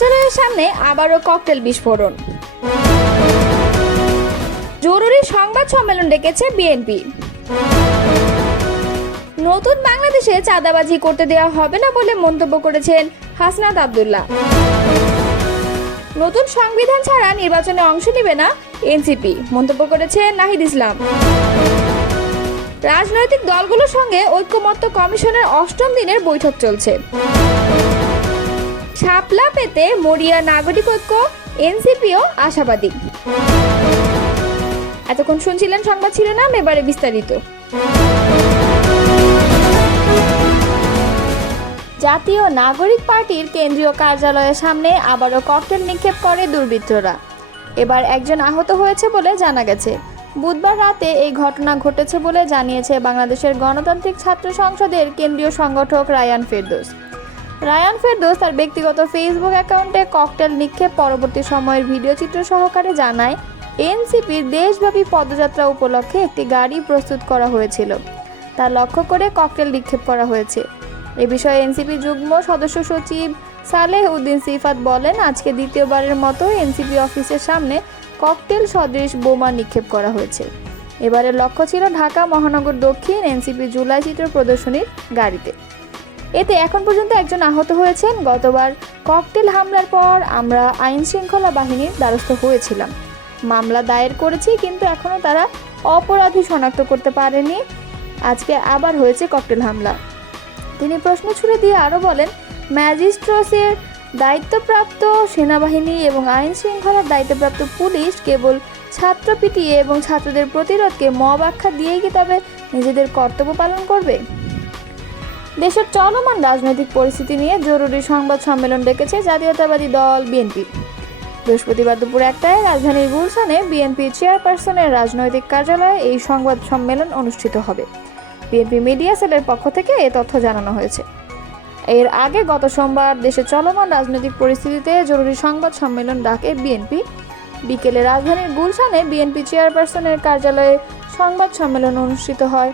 কার্যালয়ের সামনে আবারও ককটেল বিস্ফোরণ। জরুরি সংবাদ সম্মেলন ডেকেছে বিএনপি। নতুন বাংলাদেশে চাঁদাবাজি করতে দেওয়া হবে না বলে মন্তব্য করেছেন হাসনাত আব্দুল্লাহ। নতুন সংবিধান ছাড়া নির্বাচনে অংশ নেবে না এনসিপি, মন্তব্য করেছে নাহিদ ইসলাম। রাজনৈতিক দলগুলোর সঙ্গে ঐক্যমত্য কমিশনের ৮ম দিনের বৈঠক চলছে। শাপলা পেতে মরিয়া নাগরিক ঐক্য, এনসিপিও আশাবাদী। এতক্ষণ শুনছিলেন সংবাদ শিরোনাম, এবারে বিস্তারিত। জাতীয় নাগরিক পার্টির কেন্দ্রীয় কার্যালয়ের সামনে আবারও ককটেল নিক্ষেপ করে দুর্বৃত্তরা। এবার একজন আহত হয়েছে বলে জানা গেছে। বুধবার রাতে এই ঘটনা ঘটেছে বলে জানিয়েছে বাংলাদেশের গণতান্ত্রিক ছাত্র সংসদের কেন্দ্রীয় সংগঠক রায়ান ফেরদৌস। তার ব্যক্তিগত ফেসবুক অ্যাকাউন্টে ককটেল নিক্ষেপ পরবর্তী সময়ের ভিডিও চিত্র সহকারে জানায়, এনসিপির দেশব্যাপী পদযাত্রা উপলক্ষে একটি গাড়ি প্রস্তুত করা হয়েছিল, তা লক্ষ্য করে ককটেল নিক্ষেপ করা হয়েছে। এ বিষয়ে এনসিপি যুগ্ম সদস্য সচিব সালেহ উদ্দিন সিফাত বলেন, আজকে দ্বিতীয়বারের মতো এনসিপি অফিসের সামনে ককটেল সদৃশ বোমা নিক্ষেপ করা হয়েছে। এবারের লক্ষ্য ছিল ঢাকা মহানগর দক্ষিণ এনসিপি জুলাই চিত্র প্রদর্শনীর গাড়িতে। এতে এখন পর্যন্ত একজন আহত হয়েছেন। গতবার ককটেল হামলার পর আমরা আইন শৃঙ্খলা বাহিনীর দ্বারস্থ হয়েছিলাম, মামলা দায়ের করেছি, কিন্তু এখনও তারা অপরাধী শনাক্ত করতে পারেনি। আজকে আবার হয়েছে ককটেল হামলা। তিনি প্রশ্ন ছুড়ে দিয়ে আরও বলেন, ম্যাজিস্ট্রেটের দায়িত্বপ্রাপ্ত সেনাবাহিনী এবং আইন শৃঙ্খলার দায়িত্বপ্রাপ্ত পুলিশ কেবল ছাত্র পিটিয়ে এবং ছাত্রদের প্রতিরোধকে মব আখ্যা দিয়েই কি তবে নিজেদের কর্তব্য পালন করবে? দেশের চলমান রাজনৈতিক পরিস্থিতি নিয়ে জরুরি সংবাদ সম্মেলন ডেকেছে জাতীয়তাবাদী দল বিএনপি। বৃহস্পতিবার দুপুর 1টায় রাজধানীর গুলশানে বিএনপি চেয়ারপারসনের রাজনৈতিক কার্যালয়ে এই সংবাদ সম্মেলন অনুষ্ঠিত হবে। বিএনপি মিডিয়া সেলের পক্ষ থেকে এ তথ্য জানানো হয়েছে। এর আগে গত সোমবার দেশে চলমান রাজনৈতিক পরিস্থিতিতে জরুরি সংবাদ সম্মেলন ডাকে বিএনপি। বিকেলে রাজধানীর গুলশানে বিএনপি চেয়ারপারসনের কার্যালয়ে সংবাদ সম্মেলন অনুষ্ঠিত হয়।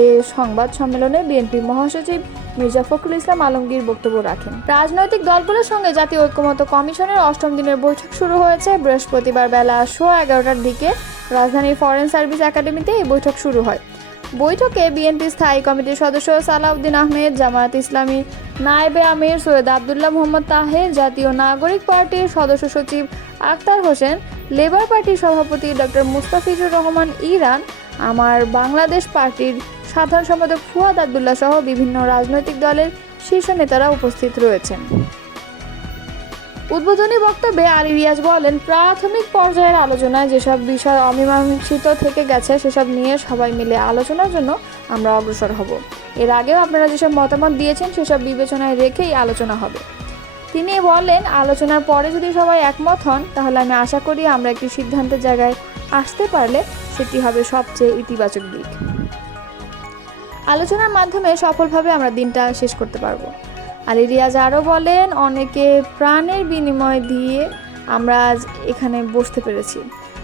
এ সংবাদ সম্মেলনে বিএনপি মহাসচিব মির্জা ফখরুল ইসলাম আলমগীর বক্তব্য রাখেন। রাজনৈতিক দলগুলোর সঙ্গে জাতীয় ঐক্যমত্য কমিশনের ৮ম দিনের বৈঠক শুরু হয়েছে। বৃহস্পতিবার বেলা 11:15টার দিকে রাজধানীর ফরেন সার্ভিস একাডেমিতে এই বৈঠক শুরু হয়। বৈঠকে বিএনপি স্থায়ী কমিটির সদস্য সালাউদ্দিন আহমেদ, জামায়াত ইসলামী নায়েবে আমির সৈয়দ আবদুল্লাহ মোহাম্মদ তাহের, জাতীয় নাগরিক পার্টির সদস্য সচিব আক্তার হোসেন, লেবার পার্টির সভাপতি ডক্টর মুস্তাফিজুর রহমান ইরান, আমার বাংলাদেশ পার্টির সাধারণ সম্পাদক ফুয়াদ আব্দুল্লাহ সহ বিভিন্ন রাজনৈতিক দলের শীর্ষ নেতারা উপস্থিত রয়েছেন। উদ্বোধনী বক্তব্যে আলী রিয়াজ বলেন, প্রাথমিক পর্যায়ের আলোচনায় যেসব বিষয় অমীমাংসিত থেকে গেছে সেসব নিয়ে সবাই মিলে আলোচনার জন্য আমরা অগ্রসর হব। এর আগেও আপনারা যেসব মতামত দিয়েছেন সেসব বিবেচনায় রেখেই আলোচনা হবে। তিনি বলেন, আলোচনার পরে যদি সবাই একমত হন তাহলে আমি আশা করি আমরা একটি সিদ্ধান্তের জায়গায় আসতে পারলে সেটি হবে সবচেয়ে ইতিবাচক দিক। আলোচনার মাধ্যমে সফলভাবে আমরা দিনটা শেষ করতে পারবো। আলী রিয়াজ আরও বলেন, অনেকে প্রাণের বিনিময় দিয়ে আমরা আজ এখানে বসতে পেরেছি,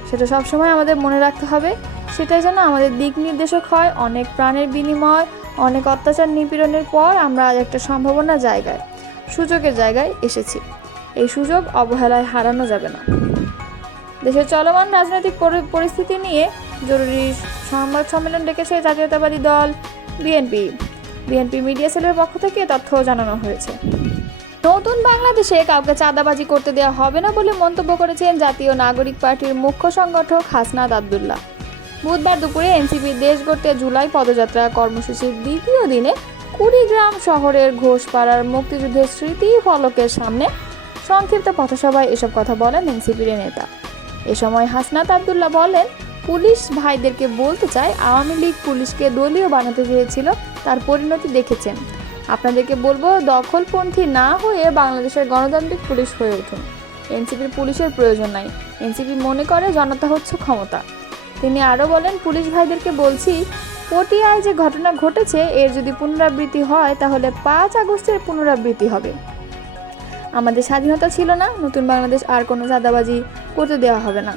সেটা সবসময় আমাদের মনে রাখতে হবে। সেটাই যেন আমাদের দিক নির্দেশক হয়। অনেক প্রাণের বিনিময়, অনেক অত্যাচার নিপীড়নের পর আমরা আজ একটা সম্ভাবনার জায়গায়, সুযোগের জায়গায় এসেছি। এই সুযোগ অবহেলায় হারানো যাবে না। দেশের চলমান রাজনৈতিক পরিস্থিতি নিয়ে জরুরি সংবাদ সম্মেলন ডেকেছে জাতীয়তাবাদী দল বিএনপি। বিএনপি মিডিয়া সেলের পক্ষ থেকে তথ্য জানানো হয়েছে। নতুন বাংলাদেশে কাউকে চাঁদাবাজি করতে দেওয়া হবে না বলে মন্তব্য করেছেন জাতীয় নাগরিক পার্টির মুখ্য সংগঠক হাসনাত আব্দুল্লাহ। বুধবার দুপুরে এনসিপির দেশ গড়তে জুলাই পদযাত্রা কর্মসূচির দ্বিতীয় দিনে কুড়িগ্রাম শহরের ঘোষপাড়ার মুক্তিযুদ্ধের স্মৃতি ফলকের সামনে সংক্ষিপ্ত পথসভায় এসব কথা বলেন এনসিপির নেতা। এ সময় হাসনাত আব্দুল্লাহ বলেন, পুলিশ ভাইদেরকে বলতে চাই, আওয়ামী লীগ পুলিশকে দলীয় বানাতে চেয়েছিল, তার পরিণতি দেখেছেন। আপনাদেরকে বলবো, দখলপন্থী না হয়ে বাংলাদেশের গণতান্ত্রিক পুলিশ হয়ে উঠুন। এনসিপির পুলিশের প্রয়োজন নাই। এনসিপি মনে করে জনতা হচ্ছে ক্ষমতা। তিনি আরও বলেন, পুলিশ ভাইদেরকে বলছি, পটিয়ায় যে ঘটনা ঘটেছে এর যদি পুনরাবৃত্তি হয় তাহলে 5 আগস্টের পুনরাবৃত্তি হবে। আমাদের স্বাধীনতা ছিল না, নতুন বাংলাদেশ আর কোনো চাঁদাবাজি করতে দেওয়া হবে না,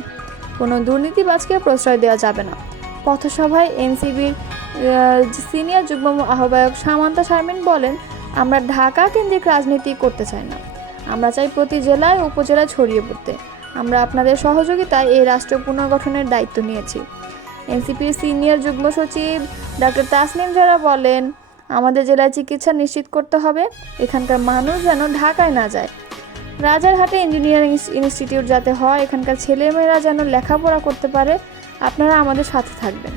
কোনো দুর্নীতিবাজকে প্রশ্রয় দেওয়া যাবে না। পথসভায় এনসিপির সিনিয়র যুগ্ম আহ্বায়ক সামান্তা শারমিন বলেন, আমরা ঢাকা কেন্দ্রিক রাজনীতি করতে চাই না, আমরা চাই প্রতি জেলায় উপজেলায় ছড়িয়ে পড়তে। আমরা আপনাদের সহযোগিতায় এই রাষ্ট্র পুনর্গঠনের দায়িত্ব নিয়েছি। এনসিপির সিনিয়র যুগ্ম সচিব ডক্টর তাসনিম জারা বলেন, আমাদের জেলায় চিকিৎসা নিশ্চিত করতে হবে, এখানকার মানুষ যেন ঢাকায় না যায়। রাজারহাটে ইঞ্জিনিয়ারিং ইনস্টিটিউট যাতে হয়, এখানকার ছেলেমেয়েরা যেন লেখাপড়া করতে পারে। আপনারা আমাদের সাথে থাকবেন।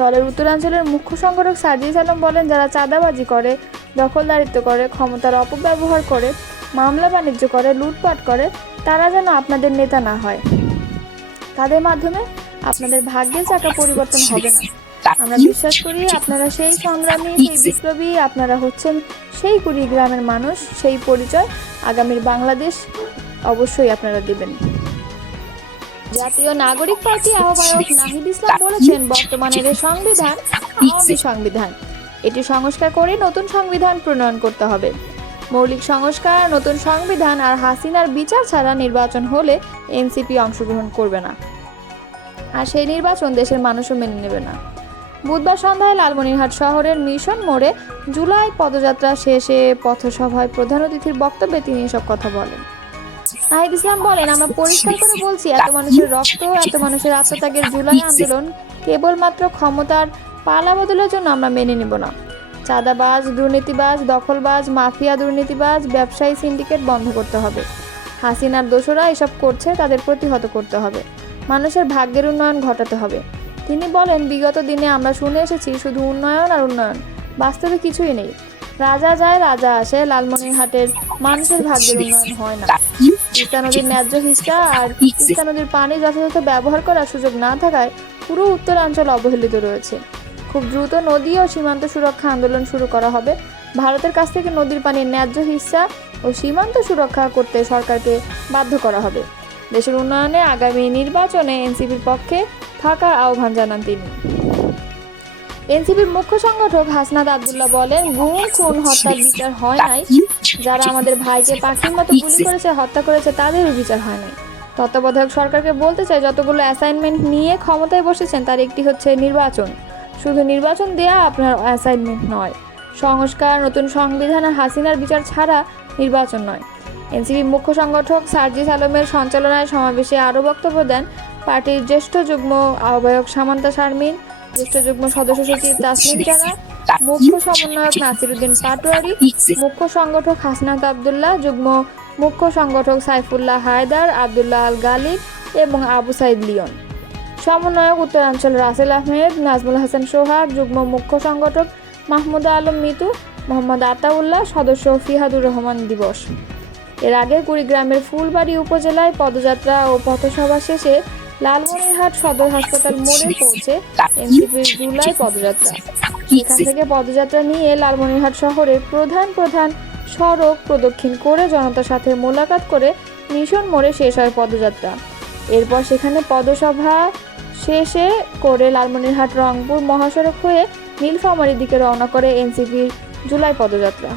দলের উত্তরাঞ্চলের মুখ্য সংগঠক সাজিদ আলম বলেন, যারা চাঁদাবাজি করে, দখলদারিত্ব করে, ক্ষমতার অপব্যবহার করে, মামলা বাণিজ্য করে, লুটপাট করে, তারা যেন আপনাদের নেতা না হয়। তাদের মাধ্যমে আপনাদের ভাগ্যের চাকা পরিবর্তন হবে না। আমরা বিশ্বাস করি আপনারা সেই সংগ্রামী, সেই বিপ্লবী, আপনারা হচ্ছেন সেই কুড়িগ্রামের মানুষ। সেই পরিচয় আগামীর বাংলাদেশ অবশ্যই আপনারা দিবেন। জাতীয় নাগরিক পার্টি আহ্বায়ক নাহিদ ইসলাম বলেছেন, বর্তমানের এই সংবিধান আওয়ামী সংবিধান, এটি সংস্কার করে নতুন সংবিধান প্রণয়ন করতে হবে। মৌলিক সংস্কার, নতুন সংবিধান আর হাসিনার বিচার ছাড়া নির্বাচন হলে এনসিপি অংশগ্রহণ করবে না, আর সেই নির্বাচন দেশের মানুষও মেনে নেবে না। বুধবার সন্ধ্যায় লালমনিরহাট শহরের মিশন মোড়ে জুলাই পদযাত্রা শেষে পথসভায় প্রধান অতিথির বক্তব্যে তিনি এসব কথা বলেন। নাহিদ ইসলাম বলেন, আমরা পরিষ্কার করে বলছি, এত মানুষের রক্ত, এত মানুষের আত্মত্যাগের জুলাই আন্দোলন কেবলমাত্র ক্ষমতার পালা বদলের জন্য আমরা মেনে নেব না। চাঁদাবাজ, দুর্নীতিবাজ, দখলবাজ, মাফিয়া, দুর্নীতিবাজ, ব্যবসায়ী সিন্ডিকেট বন্ধ করতে হবে। হাসিনার দোসররা এসব করছে, তাদের প্রতিহত করতে হবে। মানুষের ভাগ্যের উন্নয়ন ঘটাতে হবে। তিনি বলেন, বিগত দিনে আমরা শুনে এসেছি শুধু উন্নয়ন আর উন্নয়ন, বাস্তবে কিছুই নেই। রাজা যায় রাজা আসে, লালমনিরহাটের মানুষের ভাগ্যের উন্নয়ন হয় না। তিস্তা নদীর ন্যায্য হিস্সা আর তিস্তা নদীর পানি যথাযথ ব্যবহার করার সুযোগ না থাকায় পুরো উত্তরাঞ্চল অবহেলিত রয়েছে। খুব দ্রুত নদী ও সীমান্ত সুরক্ষা আন্দোলন শুরু করা হবে। ভারতের কাছ থেকে নদীর পানির ন্যায্য হিস্সা ও সীমান্ত সুরক্ষা করতে সরকারকে বাধ্য করা হবে। দেশের উন্নয়নে আগামী নির্বাচনে এনসিপির পক্ষে থাকার আহ্বান জানান তিনি। এনসিপির মুখ্য সংগঠক হাসনাত আব্দুল্লাহ বলেন, গুম, খুন, হত্যার বিচার হয় নাই। যারা আমাদের ভাইকে পাখির মতো গুলি করেছে, হত্যা করেছে, তাদেরও বিচার হয় নাই। তত্ত্বাবধায়ক সরকারকে বলতে চাই, যতগুলো অ্যাসাইনমেন্ট নিয়ে ক্ষমতায় বসেছেন তার একটি হচ্ছে নির্বাচন। শুধু নির্বাচন দেয়া আপনার অ্যাসাইনমেন্ট নয়। সংস্কার, নতুন সংবিধান আর হাসিনার বিচার ছাড়া নির্বাচন নয়। এনসিপি মুখ্য সংগঠক সাজিদ আলমের সঞ্চালনায় সমাবেশে আরও বক্তব্য দেন পার্টির জ্যেষ্ঠ যুগ্ম আহ্বায়ক সামান্তা শারমিন, জ্যেষ্ঠ যুগ্ম সদস্য সচিব তাসনিম জারা, মুখ্য সমন্বয়ক নাসিরউদ্দিন পাটোয়ারি, মুখ্য সংগঠক হাসনাত আব্দুল্লাহ, যুগ্ম মুখ্য সংগঠক সাইফুল্লাহ হায়দার, আব্দুল্লাহ আল গালিব এবং আবু সাইদ লিওন, সমন্বয়ক উত্তরাঞ্চল রাসেল আহমেদ, নাজমুল হাসান সোহাগ, যুগ্ম মুখ্য সংগঠক মাহমুদা আলম মিতু, মোহাম্মদ আতাউল্লাহ, সদস্য ফিহাদুর রহমান দিবস। এর আগে কুড়িগ্রামের ফুলবাড়ী উপজেলায় পদযাত্রা ও পথসভা শেষে লালমনিরহাট সদর হাসপাতাল মোড়ে পৌঁছে এনসিপির জুলাই পদযাত্রা। সেখান থেকে পদযাত্রা নিয়ে লালমনিরহাট শহরের প্রধান প্রধান সড়ক প্রদক্ষিণ করে জনতার সাথে মোলাকাত করে মিশন মোড়ে শেষ হয় পদযাত্রা। এরপর সেখানে পদসভা শেষে করে লালমনিরহাট রংপুর মহাসড়ক হয়ে নীলফামারীর দিকে রওনা করে এনসিপির জুলাই পদযাত্রা।